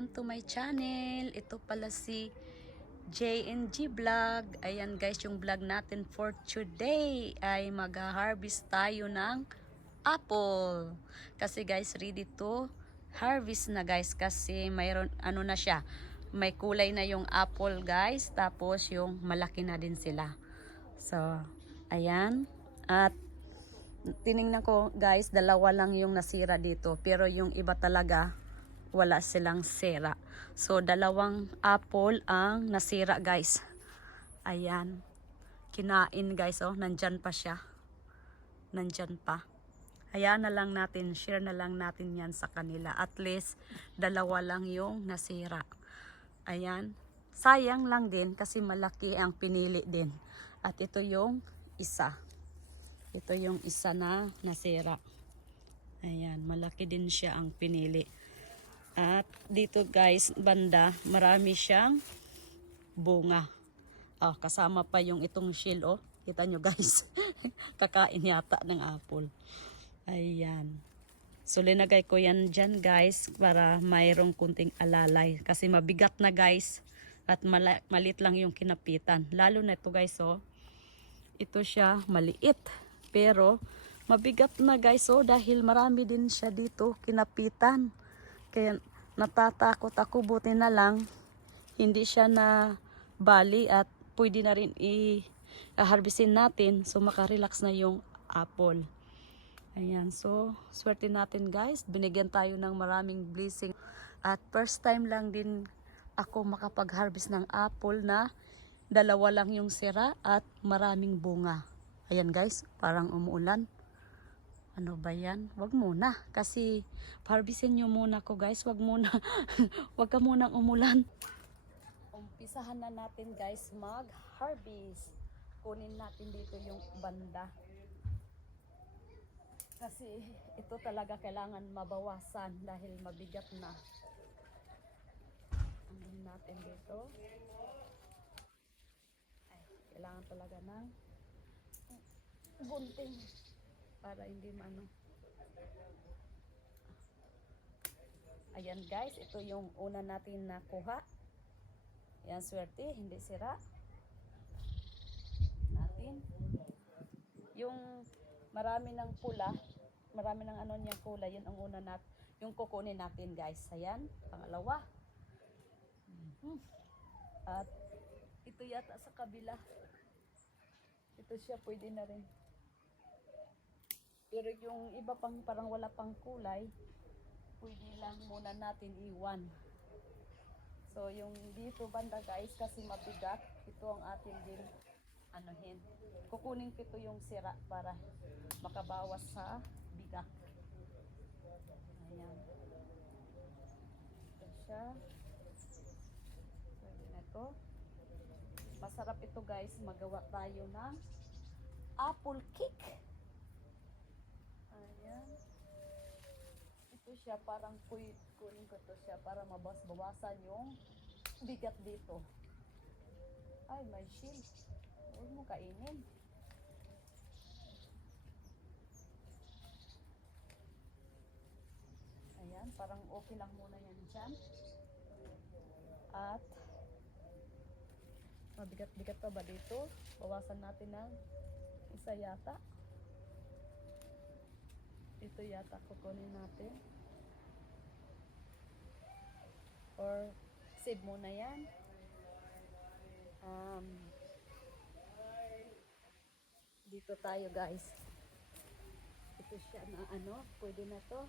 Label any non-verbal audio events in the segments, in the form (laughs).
Welcome to my channel. Ito pala si JNG Vlog. Ayan guys, yung vlog natin for today ay mag-harvest tayo ng apple. Kasi guys, ready to harvest na guys kasi mayroon ano na siya. May kulay na yung apple guys, tapos yung malaki na din sila. So, ayan. At tiningnan ko guys, dalawa lang yung nasira dito. Pero yung iba talaga, wala silang sira. So, dalawang apple ang nasira guys. Ayan. Kinain guys, oh. Nandyan pa siya. Nandyan pa. Hayaan na lang natin, share na lang natin yan sa kanila. At least, dalawa lang yung nasira. Ayan. Sayang lang din kasi malaki ang pinili din. At ito yung isa. Ito yung isa na nasira. Ayan, malaki din siya ang pinili. At dito guys, banda, marami siyang bunga. Ah, kasama pa yung itong shell, oh. Kita nyo guys. (laughs) Kakain yata ng apple. Ayan. So, linagay ko yan dyan guys para mayroong kunting alalay. Kasi mabigat na guys. At malit lang yung kinapitan. Lalo na ito guys, oh. Ito siya, maliit. Pero, mabigat na guys, oh. Dahil marami din siya dito, kinapitan. Kaya, natatakot ako. Buti na lang, hindi siya na bali at pwede na rin i-harvestin natin. So, makarelax na yung apple. Ayan, so swerte natin guys. Binigyan tayo ng maraming blessing. At first time lang din ako makapag-harvest ng apple na dalawa lang yung sira at maraming bunga. Ayan guys, parang umuulan. Ano ba yan? Wag muna. Kasi harvestin nyo muna ko guys. Wag muna. (laughs) Wag ka munang umulan. Umpisahan na natin guys mag-harvest. Kunin natin dito yung banda. Kasi ito talaga kailangan mabawasan dahil mabigat na. Ano natin dito? Ay, kailangan talaga ng gunting para hindi maano. Ayan guys, ito yung una natin nakuha. Yan swerte, hindi sira. Natin. Yung marami ng pula, marami ng ano niyang kulay, yun ang una nat, yung kukunin natin guys. Ayan, pangalawa. Mhm. At ito yata sa kabila. Ito siya pwede na rin. Pero yung iba pang parang wala pang kulay, pwede lang muna natin iwan. So yung dito banda guys kasi mabigat, ito ang atin din anuhin. Kukunin ko ito yung sira para makabawas sa bigat. Ayan. Ito siya. Pwede na ito. Masarap ito guys, magawa tayo ng apple cake. Ayan. Ito siya, parang kuy, kunin ko to siya para mabas-bawasan yung bigat dito. Ay, may shield. Huwag mo kainin. Ayan, parang okay lang muna yan dyan. At, mabigat-bigat pa ba dito? Bawasan natin ng isa yata. Ito yata kukunin natin. Or, save muna yan. Um, dito tayo guys. Ito siya na ano, pwede na to.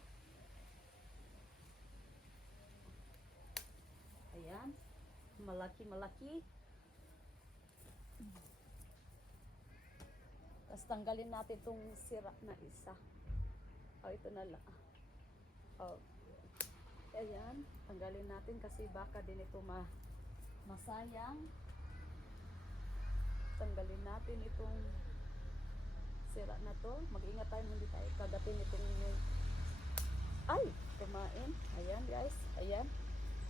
Ayan. Malaki, malaki. Tapos tanggalin natin itong sira na isa. O, ito na lang. O, ayan. Tanggalin natin kasi baka din ito ma masayang. Tanggalin natin itong sira na to. Mag-ingat tayo hindi tayo kagatin itong ay, kumain. Ayan guys, ayan.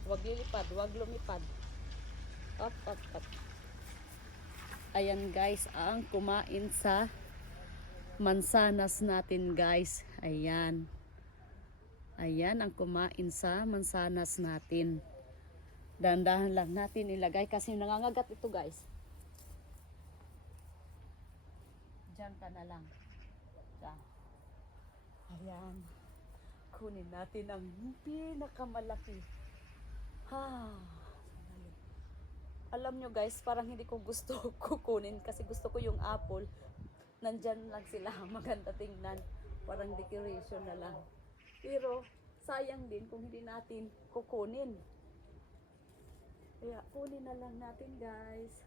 Huwag lilipad, huwag lumipad. Up, up, up. Ayan guys, ang kumain sa mansanas natin guys. Ayan. Ayan ang kumain sa mansanas natin. Dahan-dahan lang natin ilagay kasi nangangagat ito guys. Diyan ka na lang. Diyan. Ayan. Kunin natin ang pinakamalaki. Ha. Alam nyo guys, parang hindi ko gusto (laughs) kukunin kasi gusto ko yung apple. Nandyan lang sila, (laughs) maganda tingnan. Parang decoration na lang. Pero sayang din kung hindi natin kukunin. Kaya kunin na lang natin guys.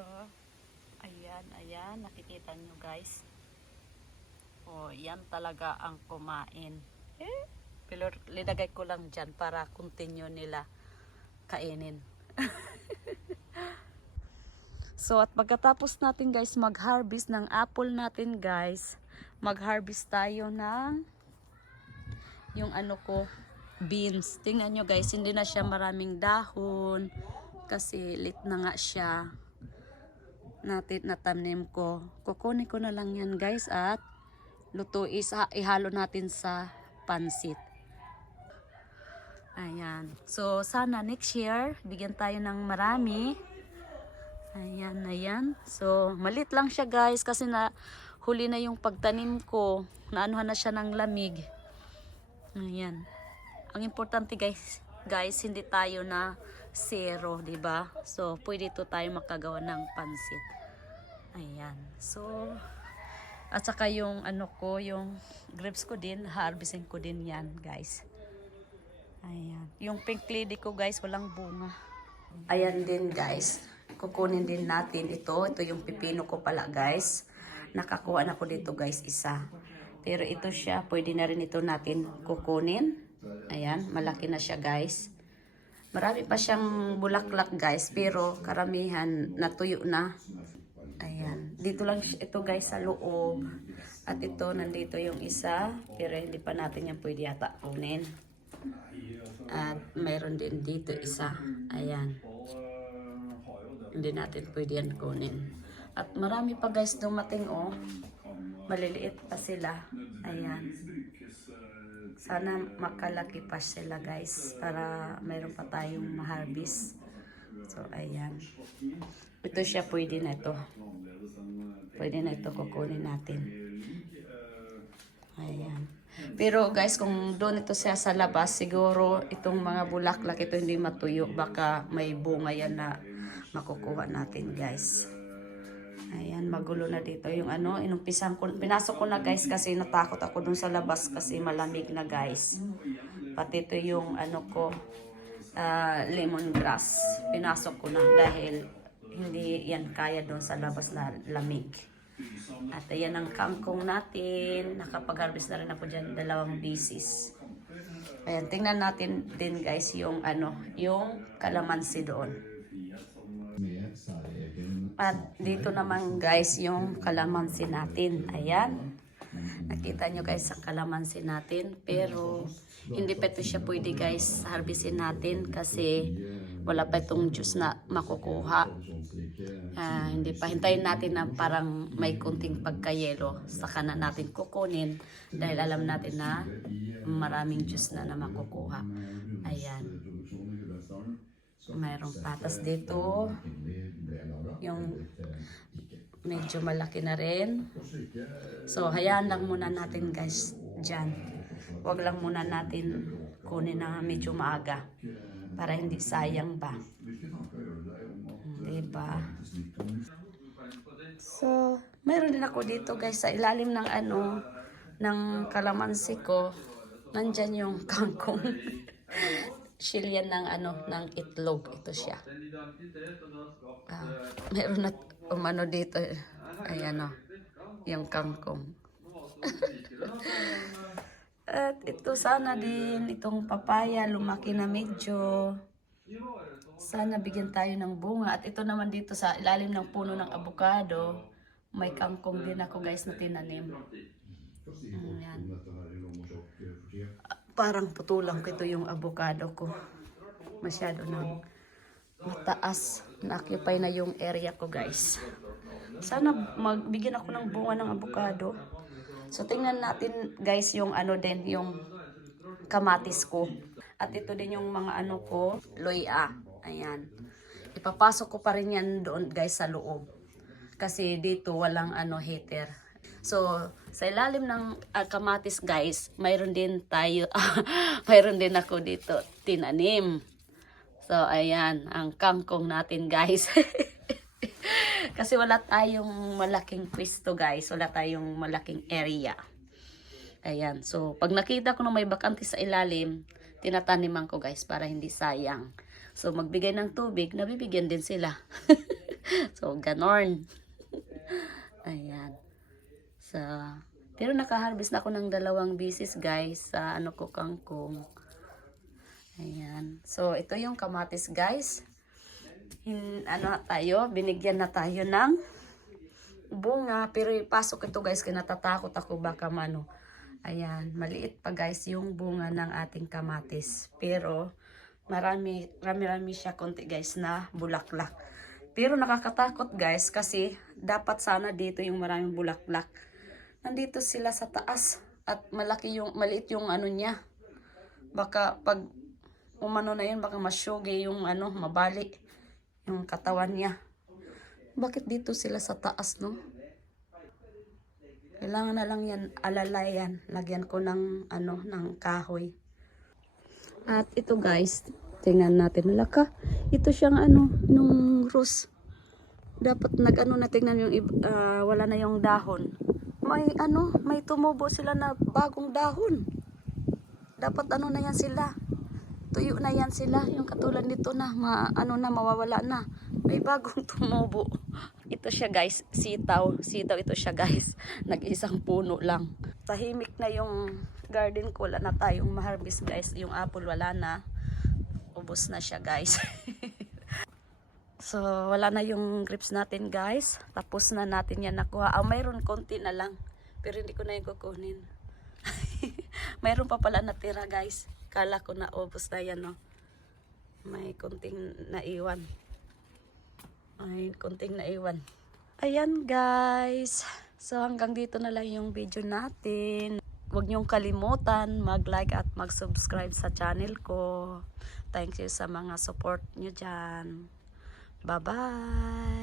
So, ayan, ayan, nakikita nyo guys. Oh, yan talaga ang kumain. Eh, pero linagay ko lang dyan para continue nila kainin. (laughs) so, at pagkatapos natin guys mag-harvest ng apple natin guys, mag-harvest tayo ng yung ano ko, beans. Tingnan nyo guys, hindi na siya maraming dahon kasi lit na nga siya natin natanim ko. Kukunin ko na lang yan guys at luto isa ihalo natin sa pansit. Ayan. So sana next year bigyan tayo ng marami. Ayan, ayan. So malit lang siya guys kasi na huli na yung pagtanim ko. Naanuhan na siya ng lamig. Ayan. Ang importante guys, guys, hindi tayo na zero, ba? So, pwede to tayo makagawa ng pansit. Ayan. So, at saka yung ano ko, yung grapes ko din, harvesting ko din 'yan, guys. Ayan. Yung pink lady ko, guys, walang bunga. Ayan din, guys. Kukunin din natin ito. Ito yung pipino ko pala, guys. Nakakuha na ko dito, guys, isa. Pero ito siya, pwede na rin ito natin kukunin. Ayan, malaki na siya, guys. Marami pa siyang bulaklak, guys. Pero karamihan natuyo na. Ayan. Dito lang ito, guys, sa loob. At ito, nandito yung isa. Pero hindi pa natin yan pwede yata kunin. At mayroon din dito isa. Ayan. Hindi natin pwede yan kunin. At marami pa guys dumating oh. Maliliit pa sila. Ayan. Sana makalaki pa sila guys para mayroon pa tayong ma-harvest. So ayan. Ito siya pwede na ito. Pwede na ito kukunin natin. Ayan. Pero guys, kung doon ito siya sa labas, siguro itong mga bulaklak ito hindi matuyo. Baka may bunga yan na makukuha natin guys. Ayan, magulo na dito. Yung ano, inumpisan ko, pinasok ko na guys kasi natakot ako dun sa labas kasi malamig na guys. Pati ito yung ano ko, ah, lemongrass. Pinasok ko na dahil hindi yan kaya doon sa labas na lamig. At ayan ang kangkong natin. Nakapag-harvest na rin ako dyan dalawang bisis. Ayan, tingnan natin din guys yung ano, yung kalamansi doon. At dito naman guys yung kalamansi natin. Ayan. Nakita nyo guys ang kalamansi natin. Pero hindi pa ito siya pwede guys harvestin natin kasi wala pa itong juice na makukuha. Ah, hindi pa hintayin natin na parang may kunting pagkayelo saka na natin kukunin dahil alam natin na maraming juice na na makukuha. Ayan. Mayroong patas dito. Yung medyo malaki na rin. So, hayaan lang muna natin guys dyan. Huwag lang muna natin kunin na medyo maaga para hindi sayang ba. Diba? So, mayroon din ako dito guys sa ilalim ng ano, ng kalamansi ko. Nandyan yung (laughs) kangkong. Shilyan ng ano, ng itlog. Ito siya. Ah, meron na umano dito. eh. Ayan o. Yung kangkong. (laughs) At ito sana din, itong papaya, lumaki na medyo. Sana bigyan tayo ng bunga. At ito naman dito sa ilalim ng puno ng abukado, may kangkong din ako guys na tinanim. Ayan. Parang putulang ko ito yung abukado ko. Masyado nang mataas. Na-occupy na yung area ko guys. Sana magbigyan ako ng bunga ng avocado. So tingnan natin guys yung ano din, yung kamatis ko. At ito din yung mga ano ko, loya. Ayan. Ipapasok ko pa rin yan doon guys sa loob. Kasi dito walang ano heater. So, sa ilalim ng ah, kamatis guys, mayroon din tayo, (laughs) mayroon din ako dito tinanim. So, ayan, ang kangkong natin guys. (laughs) (laughs) Kasi wala tayong malaking pwesto guys, wala tayong malaking area. Ayan, so pag nakita ko na may bakante sa ilalim, tinataniman ko guys para hindi sayang. So magbigay ng tubig, nabibigyan din sila. (laughs) so ganon. (laughs) Ayan. So, pero nakaharvest na ako ng dalawang bisis guys sa ano ko kangkong. Ayan. So ito yung kamatis guys. Hin, ano na tayo, binigyan na tayo ng bunga. Pero ipasok ito guys, kinatatakot ako baka mano. Ayan, maliit pa guys yung bunga ng ating kamatis. Pero marami, rami-rami siya konti guys na bulaklak. Pero nakakatakot guys kasi dapat sana dito yung maraming bulaklak. Nandito sila sa taas at malaki yung, maliit yung ano niya. Baka pag umano na yun, baka masyugi yung ano, mabali yung katawan niya. Bakit dito sila sa taas, no? Kailangan na lang yan, alalayan. Lagyan ko ng, ano, ng kahoy. At ito guys, tingnan natin. Laka, ito siyang ano, nung rose. Dapat nag-ano na tingnan yung, ah, wala na yung dahon. May ano, may tumubo sila na bagong dahon. Dapat ano na yan sila. Tuyo na yan sila. Yung katulad nito na, ma, ano na, mawawala na. May bagong (laughs) tumubo. Ito siya guys, sitaw. Sitaw ito siya guys. (laughs) Nag-isang puno lang. Tahimik na yung garden ko. Wala na tayong ma-harvest guys. Yung apple wala na. Ubus na siya guys. (laughs) so, wala na yung grapes natin guys. Tapos na natin yan nakuha. Ah, mayroon konti na lang. Pero hindi ko na yung kukunin. mayroon pa pala natira guys. Kala ko na ubus na yan no. May konting naiwan. Ay, konting naiwan. Ayan guys. So hanggang dito na lang yung video natin. Huwag niyong kalimutan mag-like at mag-subscribe sa channel ko. Thank you sa mga support niyo dyan. Bye-bye!